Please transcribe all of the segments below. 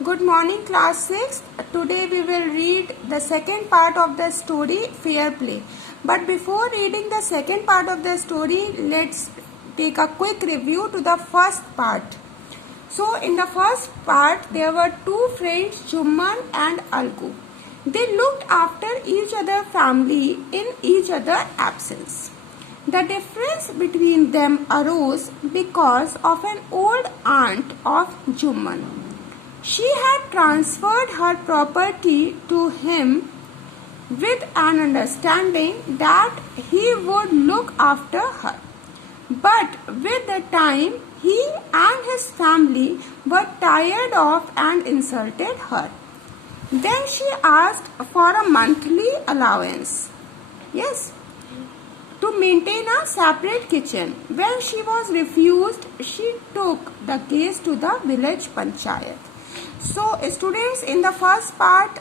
Good morning, class 6. Today we will read the second part of the story, Fair Play. But before reading the second part of the story, let's take a quick review to the first part. So, in the first part, there were two friends, Jumman and Algu. They looked after each other's family in each other's absence. The difference between them arose because of an old aunt of Jumman. She had transferred her property to him with an understanding that he would look after her. But with the time, he and his family were tired of and insulted her. Then she asked for a monthly allowance. Yes, to maintain a separate kitchen. When she was refused, she took the case to the village panchayat. So students, in the first part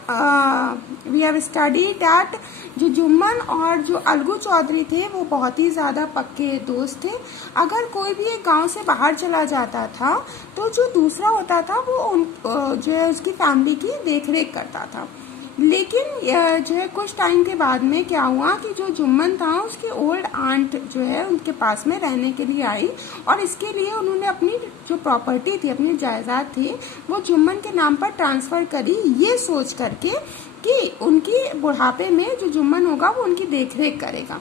we have studied that जो जुम्मन और जो अलगू चौधरी थे वो बहुत ही ज़्यादा पक्के दोस्त थे. अगर कोई भी एक गांव से बाहर चला जाता था तो जो दूसरा होता था वो जो है उसकी फैमिली की देखरेख करता था. लेकिन जो है कुछ टाइम के बाद में क्या हुआ कि जो जुम्मन था उसकी ओल्ड आंट जो है उनके पास में रहने के लिए आई और इसके लिए उन्होंने अपनी जो प्रॉपर्टी थी, अपनी जायदाद थी, वो जुम्मन के नाम पर ट्रांसफ़र करी, ये सोच करके कि उनकी बुढ़ापे में जो जुम्मन होगा वो उनकी देखरेख करेगा.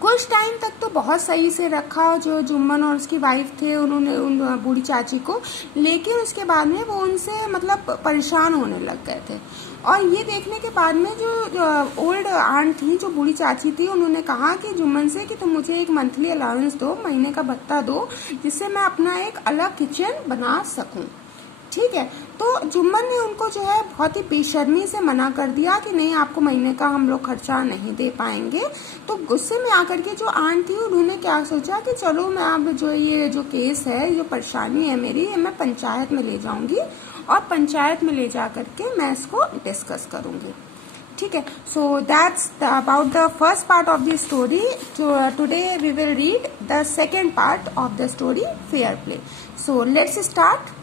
कुछ टाइम तक तो बहुत सही से रखा जो जुम्मन और उसकी वाइफ थे उन्होंने उन बूढ़ी चाची को, लेकिन उसके बाद में वो उनसे मतलब परेशान होने लग गए थे. और ये देखने के बाद में जो ओल्ड आंट थी, जो बूढ़ी चाची थी, उन्होंने कहा कि जुम्मन से कि तुम मुझे एक मंथली अलाउंस दो, महीने का भत्ता दो, जिससे मैं अपना एक अलग किचन बना सकूं. ठीक है, तो जुम्मन ने उनको जो है बहुत ही बेशर्मी से मना कर दिया कि नहीं, आपको महीने का हम लोग खर्चा नहीं दे पाएंगे. तो गुस्से में आकर के जो आंट थी उन्होंने क्या सोचा कि चलो मैं अब जो ये जो केस है, जो परेशानी है मेरी, ये मैं पंचायत में ले जाऊंगी और पंचायत में ले जा करके मैं इसको डिस्कस करूंगी. ठीक है, so that's about the first part of the story. Today we will read the second part of the story, fair play. So let's start.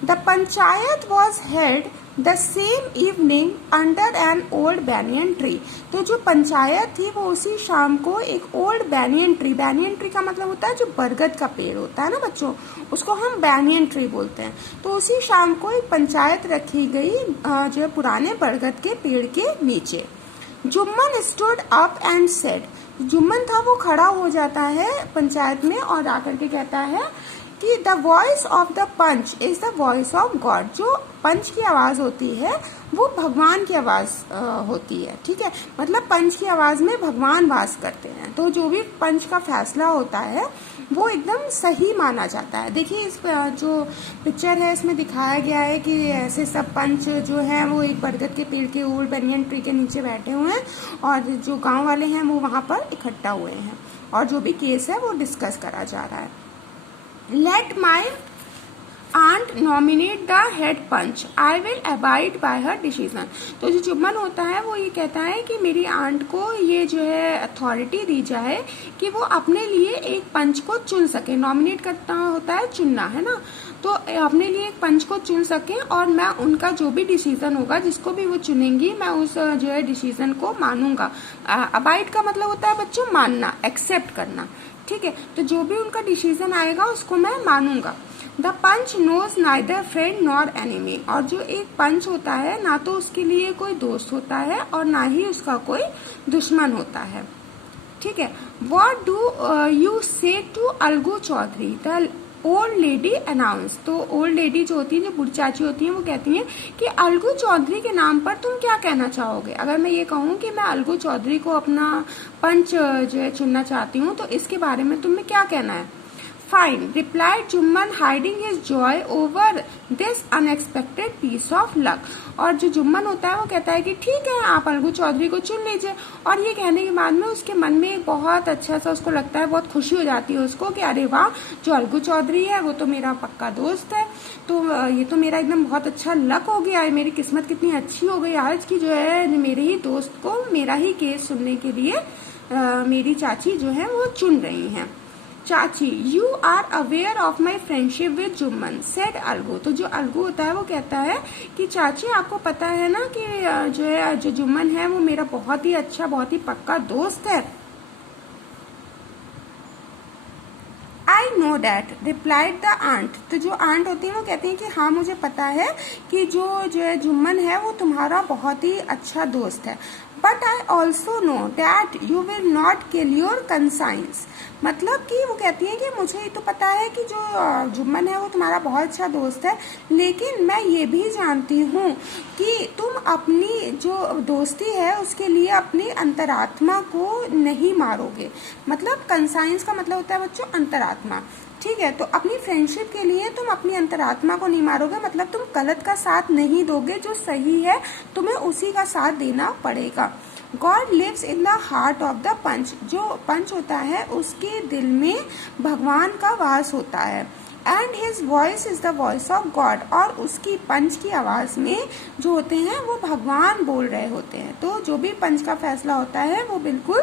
The panchayat was held the same evening under an old banyan tree. तो जो पंचायत थी वो उसी शाम को एक old banyan tree का मतलब होता है जो बरगद का पेड़ होता है ना बच्चों, उसको हम banyan tree बोलते हैं. तो उसी शाम को एक पंचायत रखी गई जो है पुराने बरगद के पेड़ के नीचे. Jumman stood up and said, Jumman था वो खड़ा हो जाता है पंचायत में और आकर के कहता है कि the voice of the panch is the voice of God. जो पंच की आवाज होती है वो भगवान की आवाज होती है. ठीक है, मतलब पंच की आवाज में भगवान वास करते हैं. तो जो भी पंच का फैसला होता है वो एकदम सही माना जाता है. देखिए इस जो पिक्चर है इसमें दिखाया गया है कि ऐसे सब पंच जो है वो एक बरगद के पेड़ के ओल्ड बनियन ट्री के नीचे बैठे हुए हैं और जो गांव वाले हैं वो वहां पर इकट्ठा हुए हैं और जो भी केस है वो डिस्कस करा जा रहा है. Let my aunt nominate the head punch. I will abide by her decision. तो जो जुम्मन होता है वो ये कहता है कि मेरी आंट को ये जो है अथॉरिटी दी जाए कि वो अपने लिए एक पंच को चुन सके. नॉमिनेट करना होता है चुनना, है ना. तो अपने लिए एक पंच को चुन सके और मैं उनका जो भी डिसीजन होगा, जिसको भी वो चुनेंगी, मैं उस जो है डिसीजन को मानूंगा. अबाइड का मतलब होता है बच्चों मानना, एक्सेप्ट करना. ठीक है, तो जो भी उनका डिसीजन आएगा उसको मैं मानूंगा. The panch knows neither friend nor enemy. और जो एक पंच होता है ना तो उसके लिए कोई दोस्त होता है और ना ही उसका कोई दुश्मन होता है. ठीक है, what do you say to Algu Chaudhary, the old lady announce. तो ओल्ड लेडी जो होती है, जो बुढ़ी चाची होती है, वो कहती हैं कि अलगू चौधरी के नाम पर तुम क्या कहना चाहोगे. अगर मैं ये कहूँ कि मैं अलगू चौधरी को अपना पंच जो है चुनना चाहती हूँ तो इसके बारे में तुम्हें क्या कहना है. Fine, replied Jumman hiding his joy over this unexpected piece of luck. और जो जुम्मन होता है वो कहता है कि ठीक है आप अलगू चौधरी को चुन लीजिए. और ये कहने के बाद में उसके मन में एक बहुत अच्छा सा उसको लगता है, बहुत खुशी हो जाती है उसको कि अरे वाह, जो अलगू चौधरी है वो तो मेरा पक्का दोस्त है, तो ये तो मेरा एकदम बहुत अच्छा लक हो गया है, मेरी किस्मत कितनी अच्छी हो गई आज की जो है मेरे ही दोस्त को मेरा ही केस सुनने के लिए मेरी चाची जो है वो चुन रही हैं. Chachi, you are aware of my friendship with Jumman, said Algu. तो जो अलगू होता है वो कहता है कि चाची आपको पता है ना कि जो जुम्मन है वो मेरा बहुत ही अच्छा, बहुत ही पक्का दोस्त है। I know that, replied the aunt. तो जो आंट होती है वो कहती है कि हाँ मुझे पता है कि जो है जुम्मन है वो तुम्हारा बहुत ही अच्छा दोस्त है। But I also know that you will not kill your conscience. मतलब कि वो कहती है कि मुझे तो पता है कि जो जुम्मन है वो तुम्हारा बहुत अच्छा दोस्त है, लेकिन मैं ये भी जानती हूँ कि तुम अपनी जो दोस्ती है उसके लिए अपनी अंतरात्मा को नहीं मारोगे। मतलब कंसाइंस का मतलब होता है बच्चों अंतरात्मा, ठीक है। तो अपनी फ्रेंडशिप के लिए तुम अपनी अंतरात्मा को नहीं मारोगे, मतलब तुम गलत का साथ नहीं दोगे, जो सही है तुम्हें उसी का साथ देना पड़ेगा। God lives in the heart of the panch. जो पंच होता है उसके दिल में भगवान का वास होता है। And his voice is the voice of God. और उसकी पंच की आवाज में जो होते हैं वो भगवान बोल रहे होते हैं। तो जो भी पंच का फैसला होता है वो बिल्कुल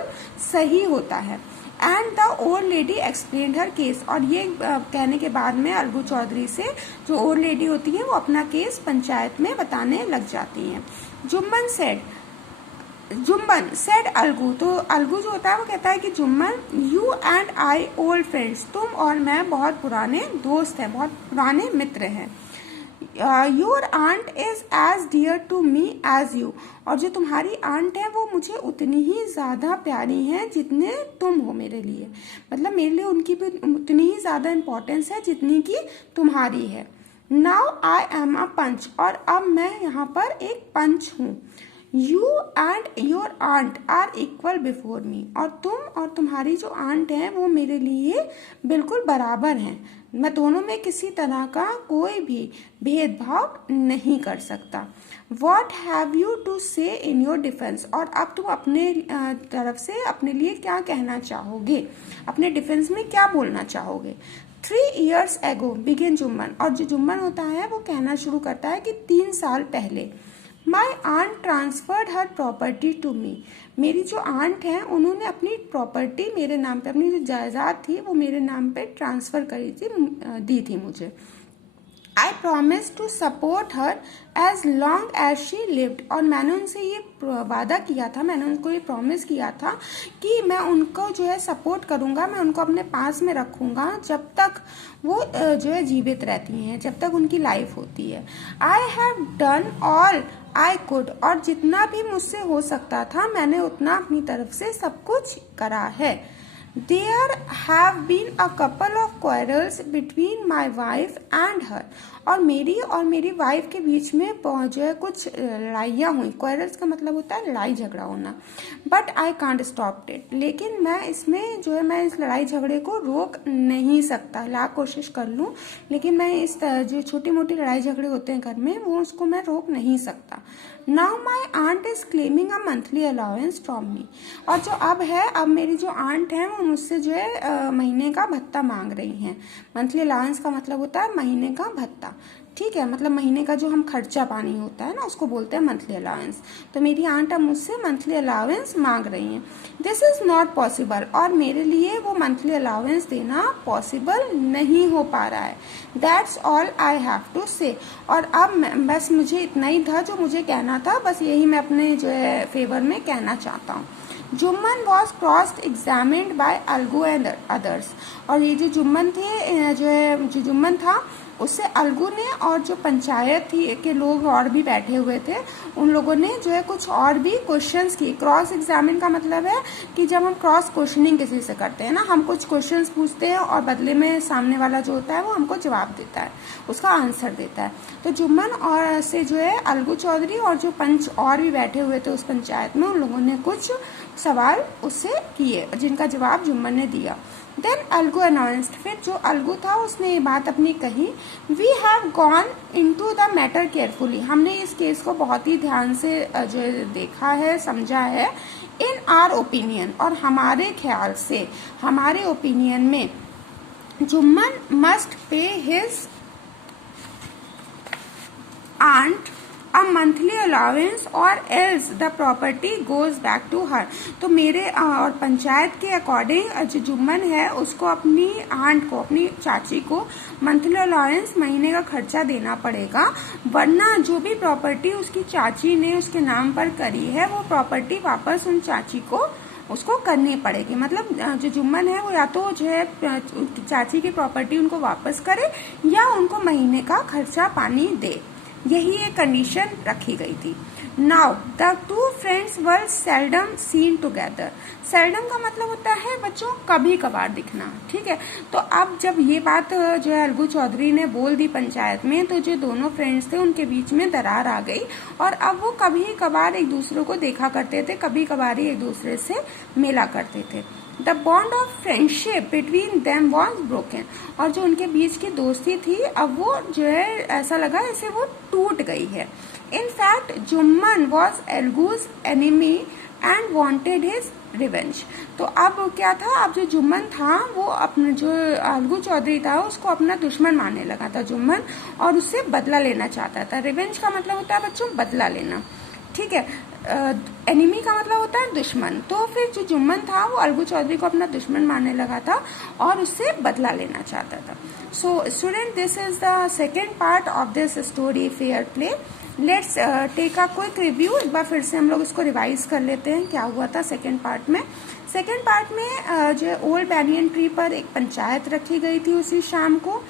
सही होता है। And the old lady explained her case. और ये कहने के बाद में अलगू चौधरी से जो ओल्ड लेडी होती है वो अपना केस पंचायत में बताने लग जाती हैं। जुम्मन सेड अलगू। तो अलगू जो होता है वो कहता है कि Jumman, you and I old friends, तुम और मैं बहुत पुराने दोस्त हैं, बहुत पुराने मित्र हैं। Your aunt is as dear to me as you. और जो तुम्हारी आंट है वो मुझे उतनी ही ज्यादा प्यारी है जितने तुम हो मेरे लिए। मतलब मेरे लिए उनकी भी उतनी ही ज्यादा इम्पोर्टेंस है जितनी की तुम्हारी है। Now I am a panch. और अब मैं यहाँ पर एक पंच हूँ। You and your aunt are equal before me. और तुम और तुम्हारी जो आंट है वो मेरे लिए बिल्कुल बराबर हैं। मैं दोनों में किसी तरह का कोई भी भेदभाव नहीं कर सकता। वॉट हैव यू टू से इन योर डिफेंस। और अब तुम अपने तरफ से अपने लिए क्या कहना चाहोगे, अपने डिफेंस में क्या बोलना चाहोगे। 3 years ago बिगिन जुम्मन। और जो जुम्मन होता है वो कहना शुरू करता है कि 3 साल पहले my aunt transferred her property to me. मेरी जो आंट है उन्होंने अपनी प्रॉपर्टी मेरे नाम पे, अपनी जो जायदाद थी वो मेरे नाम पे ट्रांसफर करी थी, दी थी मुझे। I promise to support her as long as she lived. और मैंने उनसे ये वादा किया था, मैंने उनको ये प्रॉमिस किया था कि मैं उनको जो है सपोर्ट करूंगा, मैं उनको अपने पास में रखूंगा जब तक वो जो है जीवित रहती हैं, जब तक उनकी लाइफ होती है। I have done all I could. और जितना भी मुझसे हो सकता था मैंने उतना अपनी तरफ से सब कुछ करा है। There have been a couple of quarrels between my wife and her। और मेरी वाइफ के बीच में जो है कुछ लड़ाइयाँ हुई। क्वेरल्स का मतलब होता है लड़ाई झगड़ा होना। But I can't stop it. लेकिन मैं इसमें जो है मैं इस लड़ाई झगड़े को रोक नहीं सकता। लाख कोशिश कर लूँ लेकिन मैं इस जो छोटी मोटी लड़ाई झगड़े होते हैं घर में वो उसको मैं रोक नहीं सकता। Now my aunt is claiming a monthly allowance from me. और जो अब मेरी जो आंट है वो मुझसे जो है महीने का भत्ता मांग रही हैं। मंथली अलाउंस का मतलब होता है महीने का भत्ता, ठीक है। मतलब महीने का जो हम खर्चा पानी होता है ना उसको बोलते हैं मंथली अलाउंस। तो मेरी आंट अब मुझसे मंथली अलाउंस मांग रही हैं। This is not possible. और मेरे लिए वो मंथली अलाउंस देना पॉसिबल नहीं हो पा रहा है। That's all I have to say. और अब बस मुझे इतना ही था जो मुझे कहना था, बस यही मैं अपने जो है फेवर में कहना चाहता हूँ। Jumman was cross examined bye Algu and others. और ये जो जुम्मन थे जो जुम्मन था उससे अलगू ने और जो पंचायत थी के लोग और भी बैठे हुए थे उन लोगों ने जो है कुछ और भी क्वेश्चंस किए। क्रॉस एग्जामिन का मतलब है कि जब हम क्रॉस क्वेश्चनिंग किसी से करते हैं ना, हम कुछ क्वेश्चंस पूछते हैं और बदले में सामने वाला जो होता है वो हमको जवाब देता है, उसका आंसर देता है। तो जुम्मन और से जो है अलगू चौधरी और जो पंच और भी बैठे हुए थे उस पंचायत में उन लोगों ने कुछ सवाल उससे किए जिनका जवाब जुम्मन ने दिया। Then Algu announced. फिर जो अलगू था उसने ये बात अपनी कही। We have gone into the matter carefully. हमने इस केस को बहुत ही ध्यान से जो देखा है, समझा है। In our opinion. और हमारे ख्याल से, हमारे ओपिनियन में Jumman must pay his aunt a monthly allowance और else the property goes back to her. तो मेरे और पंचायत के अकॉर्डिंग जो जुम्मन है उसको अपनी आंट को, अपनी चाची को मंथली अलाउंस, महीने का खर्चा देना पड़ेगा, वरना जो भी प्रॉपर्टी उसकी चाची ने उसके नाम पर करी है वो प्रॉपर्टी वापस उन चाची को उसको करनी पड़ेगी। मतलब जो जुम्मन है वो या तो जो है चाची की प्रॉपर्टी उनको वापस करे या उनको महीने का खर्चा पानी दे, यही एक कंडीशन रखी गई थी। Now the two friends were seldom seen together. Seldom का मतलब होता है बच्चों कभी कभार दिखना, ठीक है। तो अब जब ये बात जो है अलगू चौधरी ने बोल दी पंचायत में, तो जो दोनों फ्रेंड्स थे उनके बीच में दरार आ गई और अब वो कभी कभार एक दूसरे को देखा करते थे, कभी कभार ही एक दूसरे से मिला करते थे। The bond of friendship between them was broken. और जो उनके बीच की दोस्ती थी अब वो जो है ऐसा लगा जैसे वो टूट गई है। In fact Jumman was Algu's enemy and wanted his revenge. तो अब क्या था, अब जो जुम्मन था वो अपने जो अलगू चौधरी था उसको अपना दुश्मन मानने लगा था जुम्मन, और उससे बदला लेना चाहता था। रिवेंज का मतलब होता है बच्चों बदला लेना, ठीक है। एनिमी का मतलब होता है दुश्मन। तो फिर जो जुम्मन था वो अलगू चौधरी को अपना दुश्मन मानने लगा था और उससे बदला लेना चाहता था। So student, this is the second part of this story fair play. Let's take a quick review. एक बार फिर से हम लोग इसको रिवाइज कर लेते हैं क्या हुआ था सेकेंड पार्ट में। सेकेंड पार्ट में जो ओल्ड बैनियन ट्री पर एक पंचायत रखी गई थी उसी शाम को,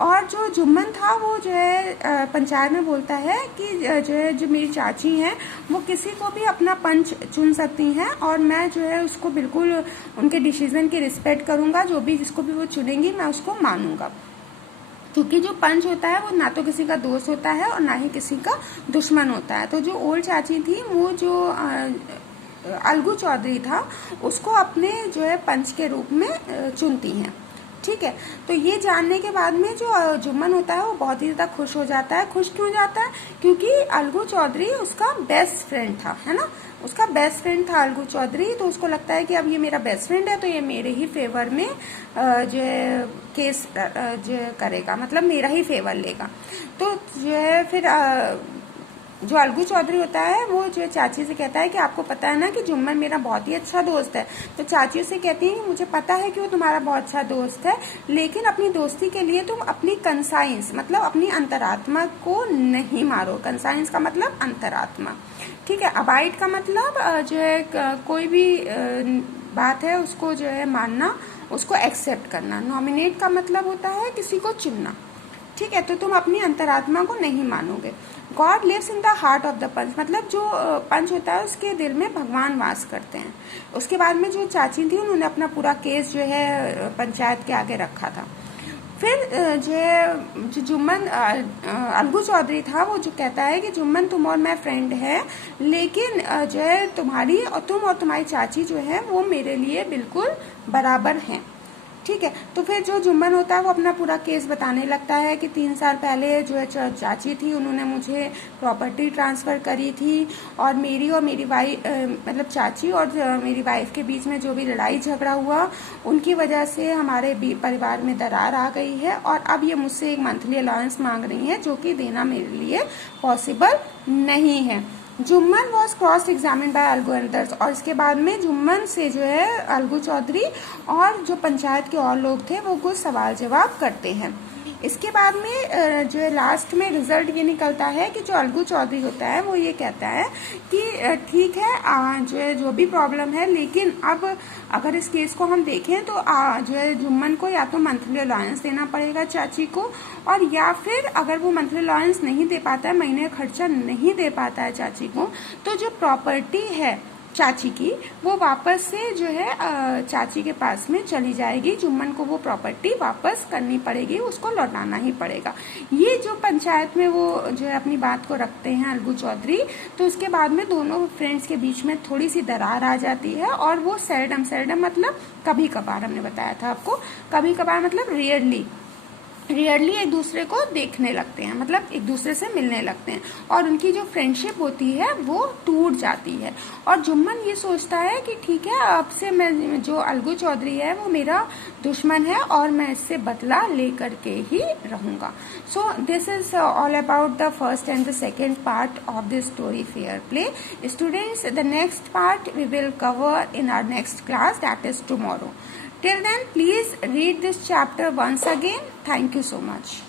और जो जुम्मन था वो जो है पंचायत में बोलता है कि जो मेरी चाची हैं वो किसी को भी अपना पंच चुन सकती हैं और मैं जो है उसको बिल्कुल उनके डिसीजन की रिस्पेक्ट करूंगा, जो भी जिसको भी वो चुनेंगी मैं उसको मानूंगा, क्योंकि जो पंच होता है वो ना तो किसी का दोस्त होता है और ना ही किसी का दुश्मन होता है। तो जो ओल्ड चाची थी वो जो अलगू चौधरी था उसको अपने जो है पंच के रूप में चुनती हैं, ठीक है। तो ये जानने के बाद में जो जुम्मन होता है वो बहुत ही ज्यादा खुश हो जाता है। खुश क्यों जाता है? क्योंकि अलगू चौधरी उसका बेस्ट फ्रेंड था, है ना, उसका बेस्ट फ्रेंड था अलगू चौधरी। तो उसको लगता है कि अब ये मेरा बेस्ट फ्रेंड है तो ये मेरे ही फेवर में जो केस जो करेगा, मतलब मेरा ही फेवर लेगा। तो जो है फिर जो अलगू चौधरी होता है वो जो चाची से कहता है कि आपको पता है ना कि जुम्मन मेरा बहुत ही अच्छा दोस्त है। तो चाची उसे कहती है कि मुझे पता है कि वो तुम्हारा बहुत अच्छा दोस्त है, लेकिन अपनी दोस्ती के लिए तुम अपनी कंसाइंस मतलब अपनी अंतरात्मा को नहीं मारो। कंसाइंस का मतलब अंतरात्मा, ठीक है। अबाइड का मतलब जो है कोई भी बात है उसको जो है मानना, उसको एक्सेप्ट करना। नॉमिनेट का मतलब होता है किसी को चुनना, ठीक है। तो तुम अपनी अंतरात्मा को नहीं मानोगे। God lives in the heart of the panch, मतलब जो पंच होता है उसके दिल में भगवान वास करते हैं। उसके बाद में जो चाची थी उन्होंने अपना पूरा केस जो है पंचायत के आगे रखा था। फिर जो जुम्मन अलगू चौधरी था वो जो कहता है कि जुम्मन तुम और मैं फ्रेंड है, लेकिन जो है तुम्हारी और तुम और तुम्हारी चाची जो है वो मेरे लिए बिल्कुल बराबर हैं, ठीक है। तो फिर जो जुम्मन होता है वो अपना पूरा केस बताने लगता है कि 3 साल पहले जो है चाची थी उन्होंने मुझे प्रॉपर्टी ट्रांसफर करी थी और मेरी वाइफ मतलब चाची और मेरी वाइफ के बीच में जो भी लड़ाई झगड़ा हुआ उनकी वजह से हमारे परिवार में दरार आ गई है और अब ये मुझसे एक मंथली अलाउंस मांग रही है जो कि देना मेरे लिए पॉसिबल नहीं है। Jumman was cross examine by Algu others, और इसके बाद में जुम्मन से जो है अलगू चौधरी और जो पंचायत के और लोग थे वो कुछ सवाल जवाब करते हैं। इसके बाद में जो है लास्ट में रिजल्ट ये निकलता है कि जो अलगू चौधरी होता है वो ये कहता है कि ठीक है जो भी प्रॉब्लम है, लेकिन अब अगर इस केस को हम देखें तो जो है जुम्मन को या तो मंथली अलाउंस देना पड़ेगा चाची को, और या फिर अगर वो मंथली अलाउंस नहीं दे पाता है, महीने का खर्चा नहीं दे पाता है चाची को, तो जो प्रॉपर्टी है चाची की वो वापस से जो है चाची के पास में चली जाएगी। जुम्मन को वो प्रॉपर्टी वापस करनी पड़ेगी, उसको लौटाना ही पड़ेगा। ये जो पंचायत में वो जो है अपनी बात को रखते हैं अलगू चौधरी, तो उसके बाद में दोनों फ्रेंड्स के बीच में थोड़ी सी दरार आ जाती है और वो सेल्डम मतलब कभी कभार, हमने बताया था आपको, कभी कभार मतलब रेयरली रियरली एक दूसरे को देखने लगते हैं, मतलब एक दूसरे से मिलने लगते हैं, और उनकी जो फ्रेंडशिप होती है वो टूट जाती है। और जुम्मन ये सोचता है कि ठीक है, अब से मैं, जो अलगू चौधरी है वो मेरा दुश्मन है और मैं इससे बदला ले करके ही रहूंगा। So this is all about the first and the second part of this story fair play. Students, the next part we will cover in our next class, that is tomorrow. Till then, please read this chapter once again. Thank you so much.